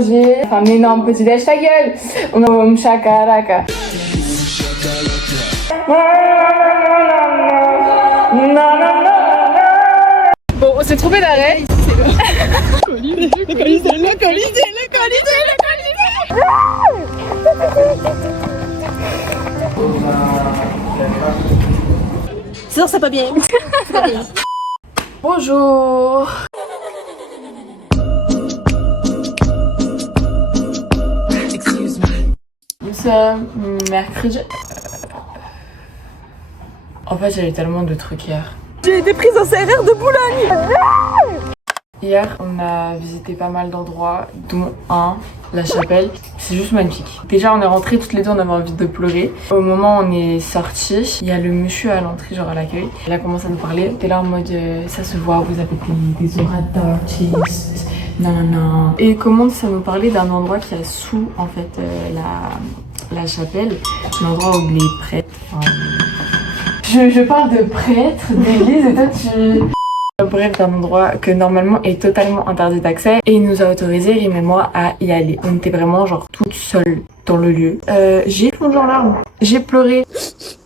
J'ai un énorme petit déj, ta gueule. On a un chakalaka. Bon, on s'est trouvé d'arrêt. Le Colisée. Sinon c'est pas bien. Bonjour. Nous sommes mercredi. En fait, j'avais tellement de trucs hier. J'ai été prise en CRR de Boulogne. Hier, on a visité pas mal d'endroits, dont un, la chapelle. C'est juste magnifique. Déjà, on est rentrés toutes les deux, on avait envie de pleurer. Au moment où on est sortis, il y a le monsieur à l'entrée, genre à l'accueil. Il a commencé à nous parler. T'es là en mode, ça se voit, vous avez des auras d'artistes. Non. Et il commence à nous parler d'un endroit qui est sous, en fait, la chapelle. L'endroit où les prêtres. Je parle de prêtres, d'église, et toi tu... Bref, d'un endroit que normalement est totalement interdit d'accès, et il nous a autorisé, Rim et moi, à y aller. On était vraiment genre toutes seules dans le lieu. J'ai plongé en larmes, j'ai pleuré. J'ai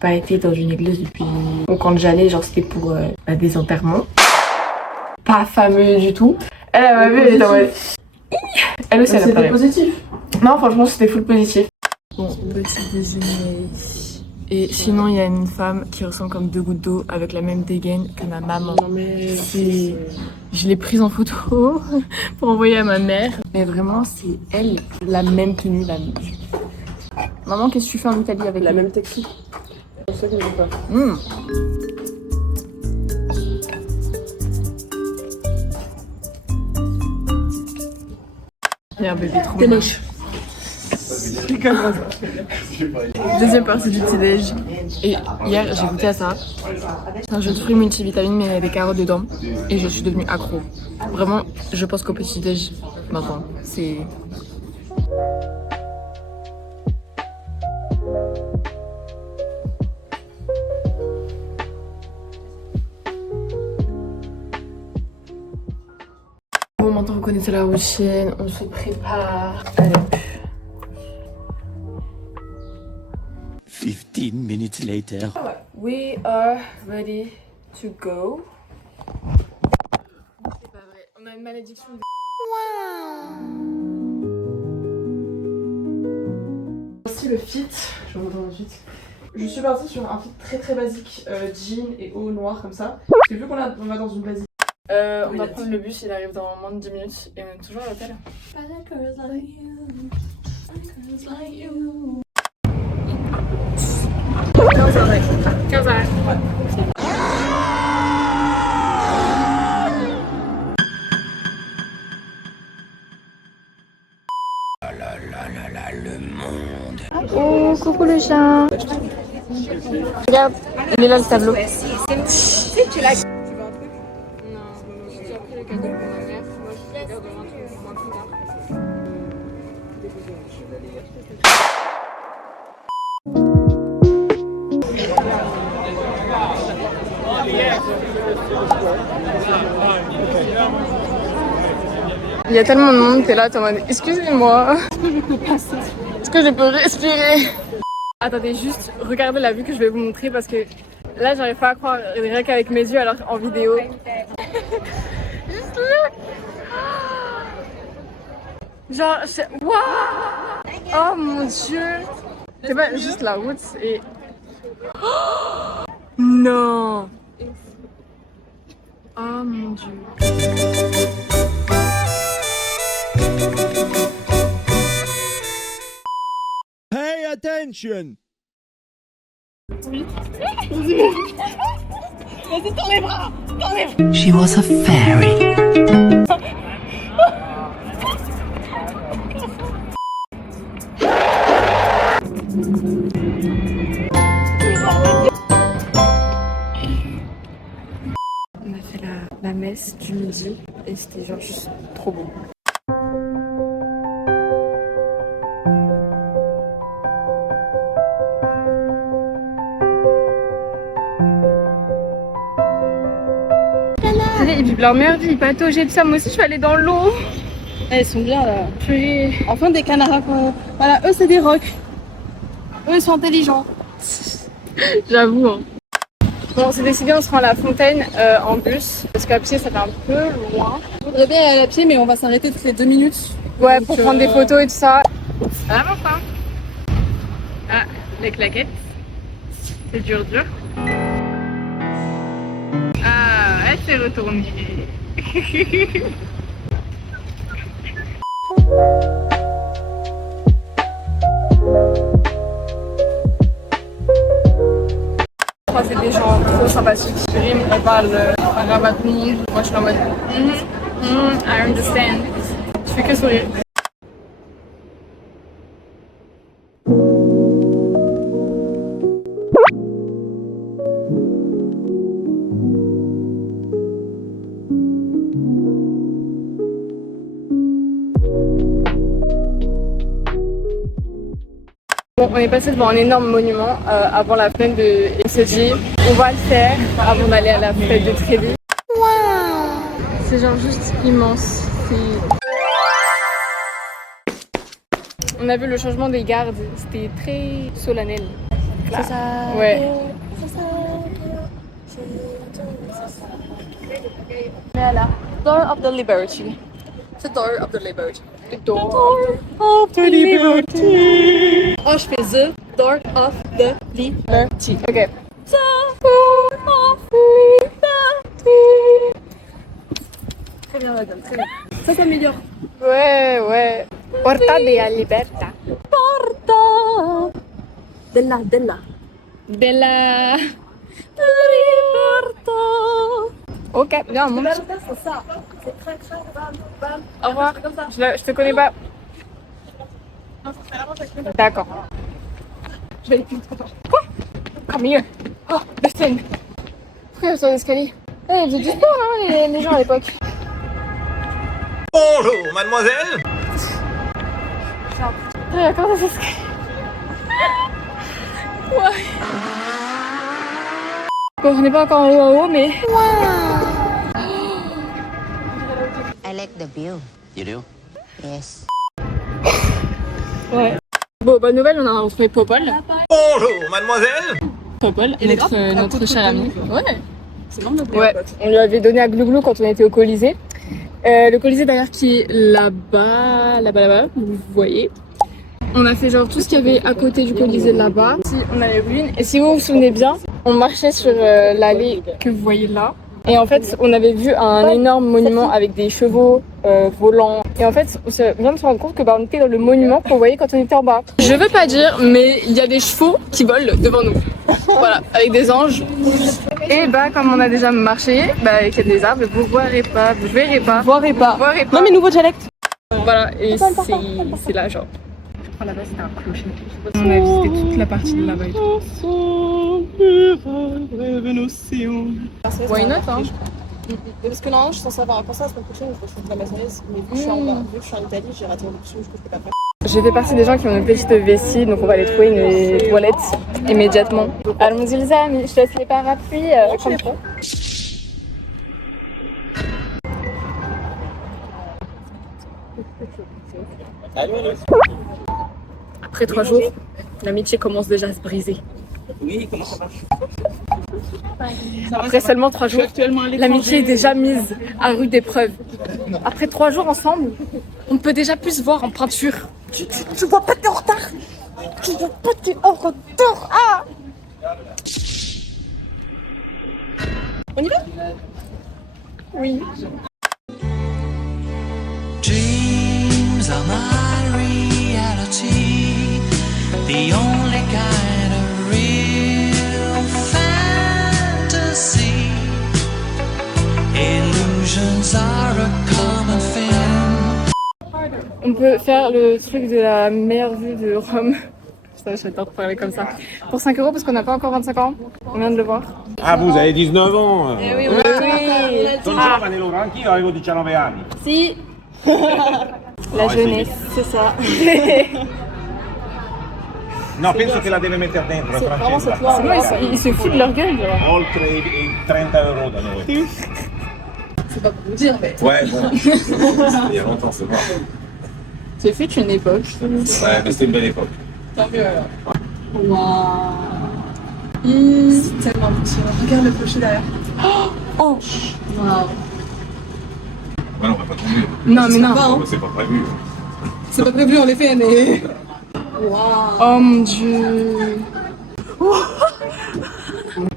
pas été dans une église depuis... Donc quand j'allais, genre c'était pour des enterrements. Pas fameux du tout. Elle m'a vu, elle était en mode... Elle aussi, elle a pleuré. C'était positif? Non, franchement c'était full positif. Bon, petit déjeuner ici. Et sinon, il y a une femme qui ressemble comme deux gouttes d'eau avec la même dégaine que ma maman. Non mais je l'ai prise en photo pour envoyer à ma mère. Mais vraiment, c'est elle, la même tenue, la même. Maman, qu'est-ce que tu fais en Italie avec la même taxi? C'est ça que je veux pas. Il y a un bébé trop moche. Deuxième partie du petit-déj. Et hier, j'ai goûté à ça. C'est un jus de fruits multivitamine, mais il y a des carottes dedans. Et je suis devenue accro. Vraiment, je pense qu'au petit-déj, maintenant, c'est... Bon, maintenant vous connaissez la routine, on se prépare. Allez. 15 minutes later. We are ready to go. C'est pas vrai, on a une malédiction de... Voici le fit, je vous montre ensuite. Je suis partie sur un fit très basique, jean et haut noir comme ça. Parce que vu qu'on va dans une basique. On va prendre le bus, il arrive dans moins de 10 minutes et on est toujours à l'hôtel. 15h. Le monde. Oh, coucou le chien. Regarde, il est là le tableau. Tu l'as. Il y a tellement de monde, t'es là, t'es en mode excusez-moi. Est-ce que je peux respirer? Attendez, juste regardez la vue que je vais vous montrer parce que là j'arrive pas à croire rien qu'avec mes yeux alors en vidéo. Juste là. Genre, waouh! Oh mon dieu! C'est pas juste la route et... Oh non! Oh mon dieu! Pay attention! Oui. Vas-y, tends les bras! Tends les bras! She was a fairy. On a fait la messe du midi et c'était genre juste trop beau. Ils vivent leur meilleure vie, ils pataugeaient de ça, moi aussi je vais aller dans l'eau. Ils sont bien là. Enfin des canards. Voilà, eux c'est des rocs. Eux ils sont intelligents. J'avoue. Hein. Bon, on s'est décidé, on se rend à la fontaine en bus. Parce qu'à pied, ça fait un peu loin. Je voudrais bien aller à pied, mais on va s'arrêter toutes les 2 minutes. Ouais, Donc, pour prendre des photos et tout ça. Ah, enfin. Ah, les claquettes. C'est dur. Ah, elle s'est retournée. C'est des gens trop sympathiques. Rim, elle parle arabe à tout le monde. Moi, je suis en mode I understand. Je fais que sourire. Bon, on est passé devant un énorme monument avant la fenêtre de SG. On va le faire avant d'aller à la fête de Trévis. Wow. C'est genre juste immense. On a vu le changement des gardes. C'était très solennel. C'est ça. Ouais. Voilà. Door of the Liberty. The Door of the Liberty. The door of the Liberty. Oh, je fais The Door of the Liberty. Ok. The Door of Liberty. Très bien, madame, très bien. Ça s'améliore. Ouais. Porta de la libertà. Porta della Bella. libertà. Ok, bien, mon petit. C'est ça. C'est crac, bam, bam. Au revoir. Comme ça. Je te connais pas. D'accord. Je vais aller plus vite. Quoi? Come here. Oh, the scène. Pourquoi il y a sur l'escalier? Ils faisaient du sport, hein, les gens à l'époque. Bonjour, mademoiselle. Il y a encore des escaliers. Ouais. Bon, on n'est pas encore en haut, mais... I like the view. You do? Yes. Ouais. Bon, bonne nouvelle, on a retrouvé Popol. Bonjour, mademoiselle. Popol, notre cher ami. Ouais. C'est marrant de Ouais, on lui avait donné à Glouglou quand on était au Colisée. Le Colisée d'ailleurs qui est là-bas, vous voyez. On a fait genre tout ce qu'il y avait à côté du Colisée là-bas. Si on a les ruines. Et si vous vous souvenez bien, on marchait sur l'allée que vous voyez là. Et en fait, on avait vu un énorme monument avec des chevaux volants. Et en fait, on vient de se rendre compte que on était dans le monument qu'on voyait quand on était en bas. Je veux pas dire, mais il y a des chevaux qui volent devant nous. Voilà, avec des anges. Et comme on a déjà marché, et qu'il y a des arbres, vous verrez pas. Non, mais nouveau dialecte. Voilà, et c'est là, genre. Je crois là-bas, c'était un clocher. On a visité toute la partie de là-bas et tout. Why not, hein? Parce que normalement, je suis censée avoir un concert la semaine prochaine, je suis de la maçonneuse, mais vu que je suis en bas, vu que je suis en Italie, j'ai raté mon option, du coup, je peux pas faire. J'ai fait partie des gens qui ont une petite vessie, donc on va aller trouver une toilette immédiatement. Allons-y les amis, je laisse les parapluies comme ça. Après 3 jours, l'amitié commence déjà à se briser. Oui, comment ça va? Après seulement 3 jours, l'amitié est déjà mise à rude épreuve. Après 3 jours ensemble, on ne peut déjà plus se voir en peinture. Tu vois pas, t'es en retard. Tu vois pas, t'es en retard. Ah! On y va? Oui. Dreams are my reality, the only kind of real fantasy. Illusions are a common thing. On peut faire le truc de la meilleure vue de Rome. Putain, j'adore parler comme ça. Pour 5 € parce qu'on n'a pas encore 25 ans. On vient de le voir. Ah, vous avez 19 ans. Eh oui, on a Sono giovane loro, anch'io avevo 19 anni. Si, La jeunesse. c'est ça. No, penso che la deve mettere dentro, la Vraiment, cette Francesca. loi, Moi, ils se foutent de leur gueule. Genre. Oltre i 30 € da noi. C'est pas pour vous dire, mais. Ouais, bon. C'était il y a longtemps, c'est mort. C'est fait une époque. Ouais, mais c'était une belle époque. Tant mieux alors. Waouh. C'est tellement impressionnant. Regarde le clocher derrière. Oh. Waouh. Ouais, on va pas tomber. Non, mais non. Pas, hein. C'est pas prévu. C'est pas prévu en effet, mais. Waouh. Oh mon dieu.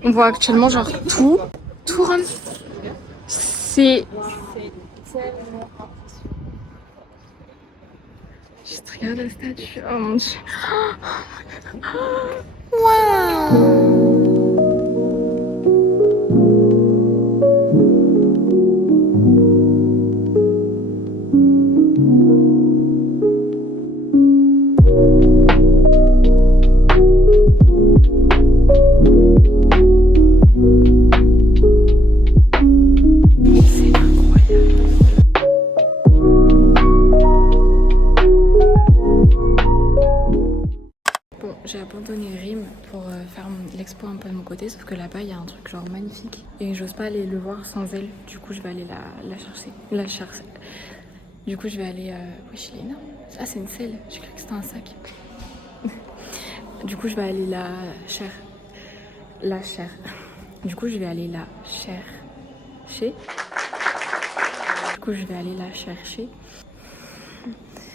On voit actuellement genre tout rentre. C'est Tellement juste regarde la statue. Oh mon dieu. Bon, j'ai abandonné Rime pour faire l'expo un peu de mon côté, sauf que là-bas il y a un truc genre magnifique et j'ose pas aller le voir sans elle. Du coup, je vais aller la chercher. Du coup, je vais aller. Wesh, il est énorme. Ah, c'est une selle. J'ai cru que c'était un sac. Du coup, je vais aller la chercher. Du coup, je vais aller la chercher. Du coup, je vais aller la chercher.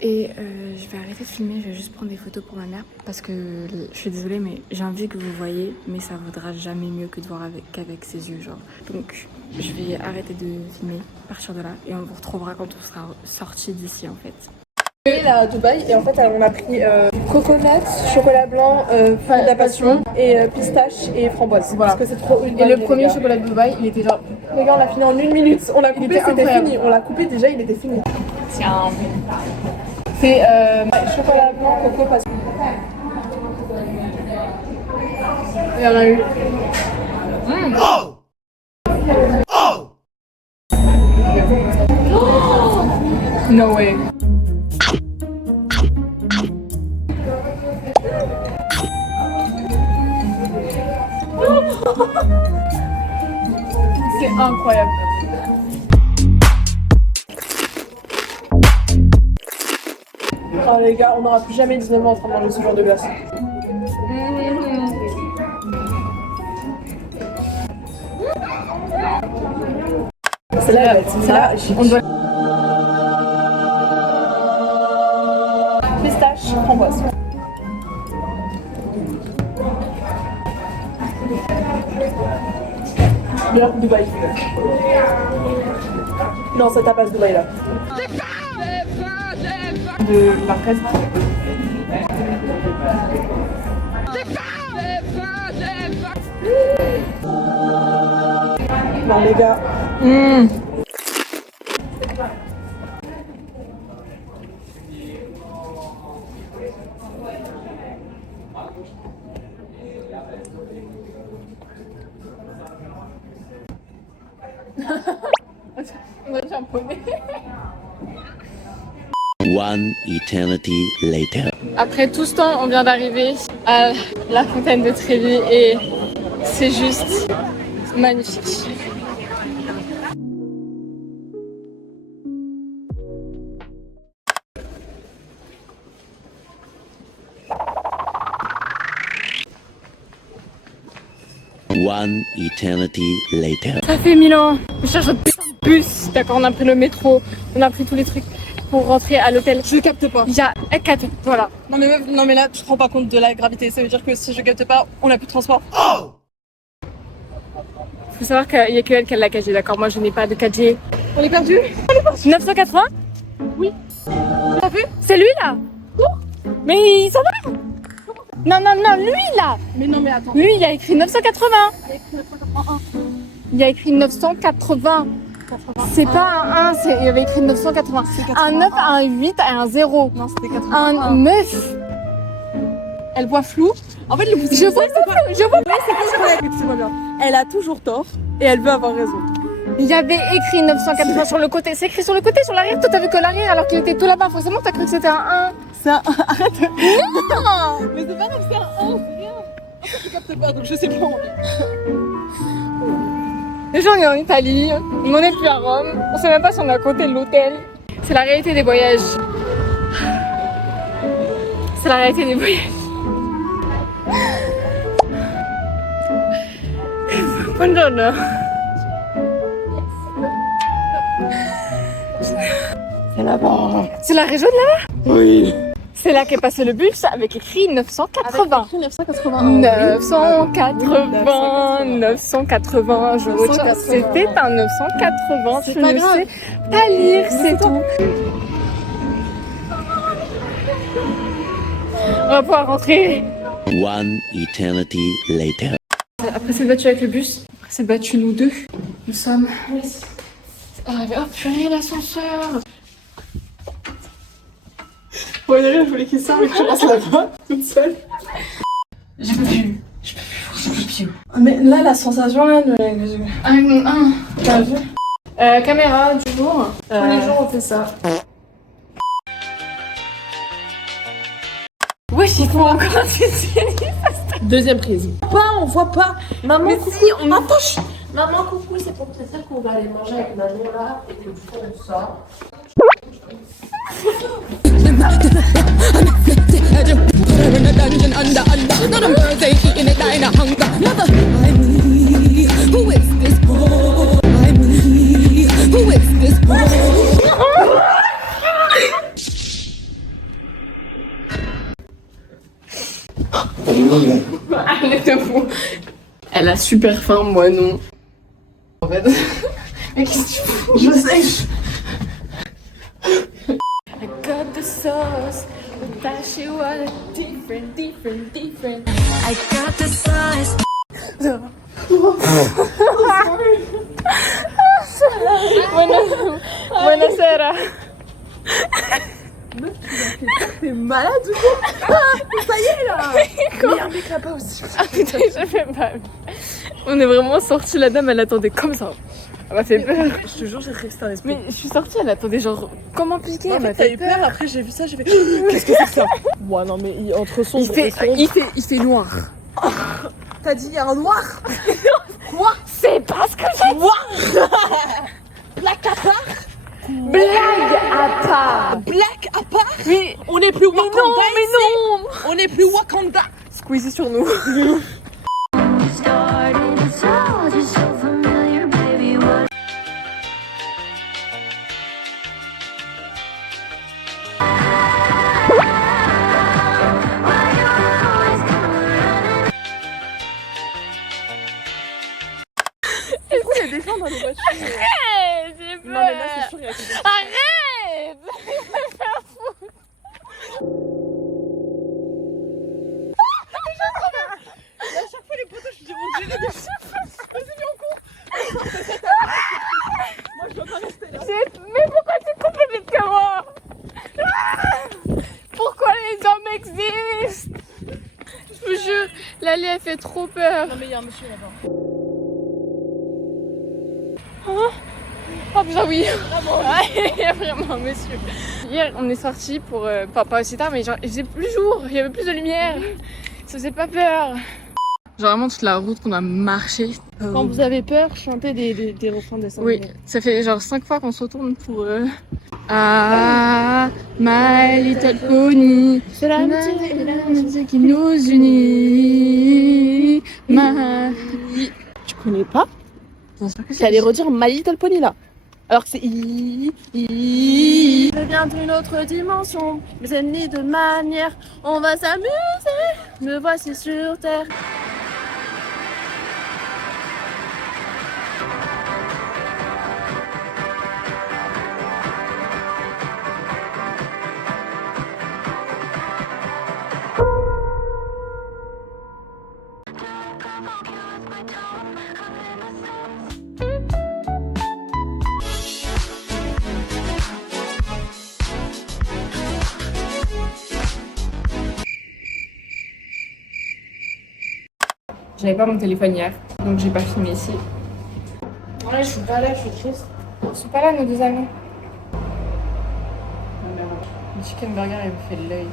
Et je vais arrêter de filmer, je vais juste prendre des photos pour ma mère parce que je suis désolée mais j'ai envie que vous voyez mais ça vaudra jamais mieux que de voir qu'avec ses yeux genre. Donc je vais arrêter de filmer, partir de là et on vous retrouvera quand on sera sorti d'ici en fait. On est à Dubaï et en fait on a pris coconut, chocolat blanc, fruit de la passion et pistache et framboise. Voilà. Parce que c'est trop une Et le premier chocolat de Dubaï il était genre... Les gars on l'a fini en 1 minute, on l'a coupé, c'était incroyable. fini. On l'a coupé déjà, il était fini. Tiens. C'est chocolat blanc, coco, passion. Il y en a eu. No way. C'est incroyable. Oh les gars, on n'aura plus jamais 19 ans en train de manger ce genre de glace. C'est là, c'est là, on doit... Pistache, framboise. Bien, Dubaï. Non, ça tapasse Dubaï là. De la presse. Non les gars. One eternity later. Après tout ce temps, on vient d'arriver à la fontaine de Trévi et c'est juste magnifique. One eternity later. Ça fait 1000 ans. On cherche notre putain de bus. D'accord, on a pris le métro, on a pris tous les trucs pour rentrer à l'hôtel. Je capte pas. Il y a 4, voilà. Non mais meuf, non mais là tu te rends pas compte de la gravité. Ça veut dire que si je capte pas, on a plus de transport. Faut savoir qu'il y a que elle qui a la 4G, d'accord. Moi je n'ai pas de 4G. On est perdu. 980 Oui. T'as vu? C'est lui là. Mais il s'en va. Non, lui là. Mais non mais attends. Lui il a écrit 980. Il a écrit 980. C'est pas un 1, il avait écrit 980. Un 9, un 8 et un 0. Non c'était 80. Un 9. Elle voit flou. En fait le plus. Je vois pas flou, je vois pas. C'est pas bien. Elle a toujours tort et elle veut avoir raison. Il y avait écrit 980 sur le côté. C'est écrit sur le côté, sur l'arrière. Toi t'as vu que l'arrière alors qu'il était tout là-bas. Forcément t'as cru que c'était un 1. C'est un. Arrête. Non. Mais c'est pas grave, c'est un 1, c'est rien. En fait je capte pas donc je sais pas. Déjà on est en Italie, on n'est plus à Rome, on sait même pas si on est à côté de l'hôtel. C'est la réalité des voyages. C'est la réalité des voyages. Buongiorno. C'est là-bas. C'est la région de là-bas? Oui. C'est là qu'est passé le bus avec écrit 980. Avec écrit 980. 980, 980, je retiens. C'était un 980, C'est je pas ne grave. sais pas lire, c'est tout. On va pouvoir rentrer. One eternity later. Après s'être battu avec le bus, après s'être battu nous deux, nous sommes arrivés. Oh purée, l'ascenseur. Ouais, d'ailleurs, je voulais qu'il sorte mais que je reste là-bas, toute seule. Je peux plus. Mais là, la sensation, là, de... T'as vu caméra du jour. Tous les jours, on fait ça. Wesh, il faut encore ici. Deuxième prise. On voit pas. Maman, Mais coucou. si, on Attends, maman, coucou, c'est pour te dire qu'on va aller manger avec maman là et que du coup on sort. Arrête-vous. Elle a super faim, moi non. En fait. Mais qu'est-ce que tu fous? Je sais. I got the sauce. That you are different. I got the size. Buonasera. T'es malade ou quoi? Ça y est là. Il y a un mec là-bas aussi. Ah putain, je fais pas. On est vraiment sortis, la dame elle attendait comme ça. Elle m'a fait peur. Je te jure, j'ai resté un esprit. Mais je suis sortie, elle attendait genre comment piquer. En Elle m'a fait, t'as fait eu peur, après j'ai vu ça, j'ai fait qu'est-ce que c'est que ça? Ouais, non, mais entre son. Il fait noir. T'as dit il y a un noir? C'est pas ce que j'ai dit. Black à part? Blague à part. Black à part? Mais On est plus Wakanda mais ici. non. On est plus Wakanda. Squeezie sur nous. Il y a des gens dans les voitures. Arrête, j'ai peur. Non, mais là, c'est sûr, il y a quelque chose. Arrête. À chaque fois, les potos, je dis on dirait des vas-y, viens, on court. Moi, je dois pas rester là. Mais pourquoi tu coupes plus vite que moi? Pourquoi les hommes existent? Je vous jure, l'allée elle fait trop peur. Non, mais il y a un monsieur là-bas. Oh putain oui. Il y a vraiment un monsieur. Hier on est sortis pour, pas aussi tard mais genre il faisait plus jour, il y avait plus de lumière. Ça faisait pas peur. Genre vraiment toute la route qu'on a marché. Quand vous avez peur, chantez des refrains des Oui, ça fait genre 5 fois qu'on se retourne pour Ah, My Little Pony. C'est la musique qui nous unit. Tu connais pas? J'allais redire My Little Pony là. Alors que c'est Je viens d'une autre dimension, mes ennemis de manière, on va s'amuser, me voici sur terre. J'avais pas mon téléphone hier, donc j'ai pas filmé ici. Ouais, je suis pas là, je suis triste. Ils sont pas là nos deux amis. Le chicken burger il me fait l'œil.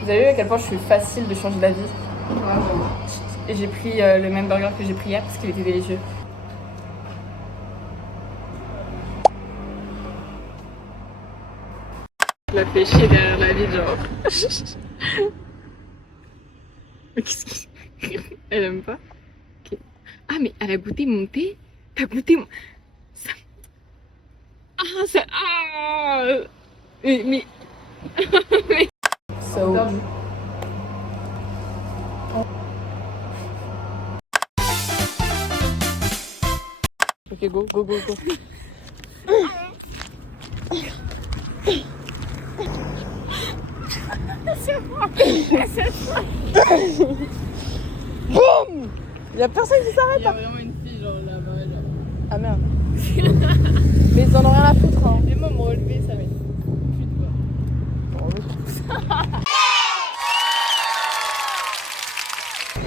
Vous avez vu à quel point je suis facile de changer d'avis? Et j'ai pris le même burger que j'ai pris hier parce qu'il était délicieux. la fait chier derrière la vie, genre. Qu'est-ce qu'il... Elle aime pas? Okay. Ah, mais elle a goûté mon thé? T'as goûté mon... Ça... Ah, ça... Ah mais... So... Ok, go. Boum! Y'a personne qui s'arrête. Il y a vraiment une fille genre là-bas, genre. Ah merde. Mais ils en ont rien à foutre, hein. Et moi, me relever, ça va être plus de voix.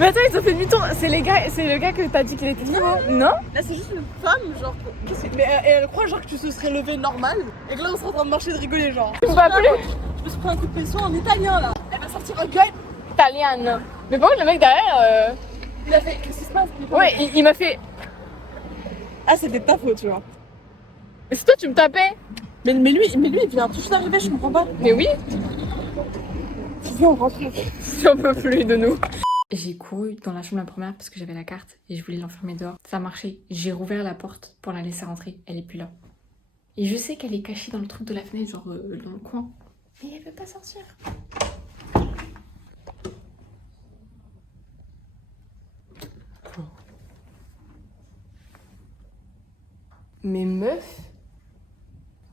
Mais attends, ils ont fait demi-tour. C'est le gars que t'as dit qu'il était trop beau. Non? Là, c'est juste une femme, genre. Mais elle croit genre que tu se serais levé normal. Et que là, on serait en train de marcher et de rigoler, genre. Tu m'as appelé? Je me suis pris un coup de pression en italien, là. Elle va sortir un gueule italienne. Mais par contre, le mec derrière. Il a fait. Qu'est-ce qui se passe? Ouais, il m'a fait. Ah, c'était de ta faute, tu vois. Mais c'est toi, tu me tapais. Mais lui, il vient tout juste d'arriver, je comprends pas. Mais oui. Viens, on rentre. J'en peux plus de nous. J'ai couru dans la chambre de la première parce que j'avais la carte et je voulais l'enfermer dehors. Ça a marché. J'ai rouvert la porte pour la laisser rentrer. Elle est plus là. Et je sais qu'elle est cachée dans le truc de la fenêtre, genre dans le coin. Mais elle veut pas sortir. Mes meufs,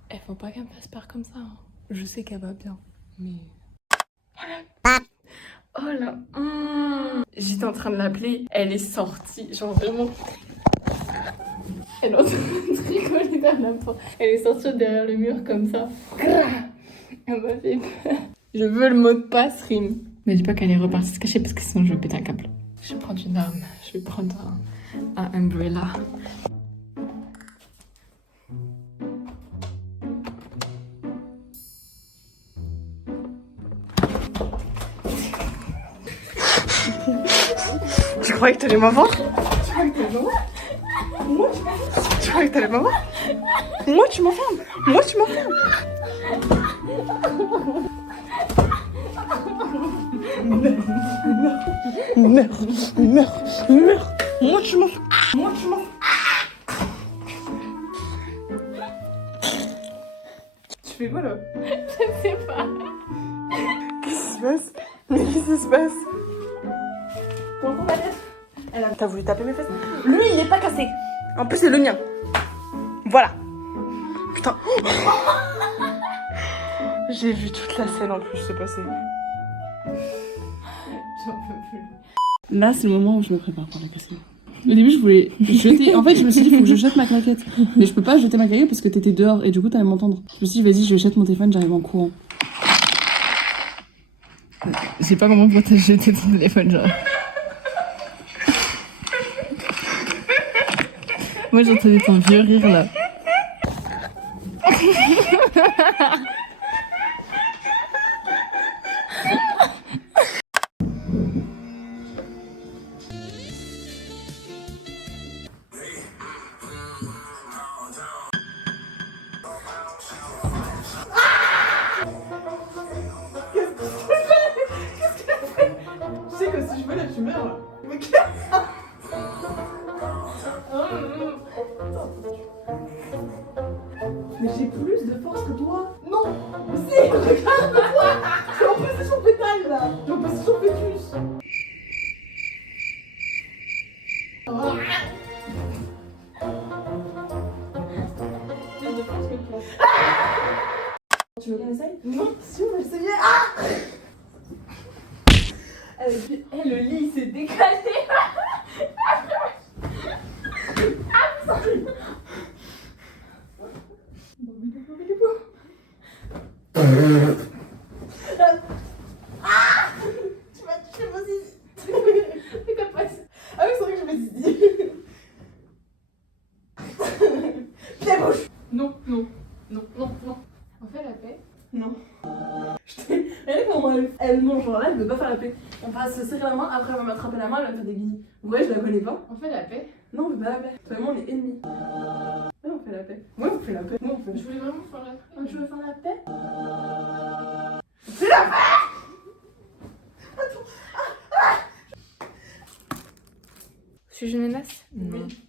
elles font pas qu'elle me fasse peur comme ça. Hein. Je sais qu'elle va bien, mais... Oh là, j'étais en train de l'appeler, elle est sortie, genre vraiment... Elle est en train de rigoler dans la porte. Elle est sortie derrière le mur comme ça. Elle m'a fait peur. Je veux le mot de passe, Rim. Mais dis pas qu'elle est repartie se cacher parce que sinon je vais péter un câble. Je vais prendre une arme, je vais prendre un umbrella. Tu croyais que t'allais m'avoir? Tu croyais que t'allais m'avoir? Moi tu m'enfermes. Meurs. Moi tu m'enfermes. Tu fais quoi là? Je sais pas. Qu'est-ce qui se passe? Mais qu'est-ce qui se passe? T'as voulu taper mes fesses? Lui, il est pas cassé. En plus, c'est le mien. Voilà. Putain. J'ai vu toute la scène en plus se passer. J'en peux plus. Là, c'est le moment où je me prépare pour la casser. Au début, je voulais jeter. En fait, je me suis dit, il faut que je jette ma claquette. Mais je peux pas jeter ma claquette parce que t'étais dehors et du coup, t'allais m'entendre. Je me suis dit, vas-y, je jette mon téléphone, j'arrive en courant. Je sais pas comment toi t'as jeté ton téléphone, genre. Moi j'entendais ton vieux rire là. Tu sais que si je veux là, tu meurs là. Mais Mais j'ai plus de force que toi. Non. Mais si, regarde-moi. Je suis en position fétale là. Je suis en position fœtus. Plus de force que toi. Tu veux qu'on essaye? Non. Si on va essayer. Ah. Le lit s'est décalé. Tu m'as touché mon zizi. Mais t'as pas... Ah oui, c'est vrai que je me suis dit. Pied bouche. Non. On fait la paix? Non. Regardez comment elle mange, genre là, elle veut pas faire la paix. On va se serrer la main, après elle va m'attraper la main, elle va me faire des guillis. Ouais, je la connais pas. On fait la paix? Non, on fait pas la paix. Toi et moi, on est ennemis. Ouais, on fait la paix. Ouais, on fait la paix. Ouais, on Je voulais vraiment faire la paix. Je veux faire la paix. Suis-je une menace? Non. Oui.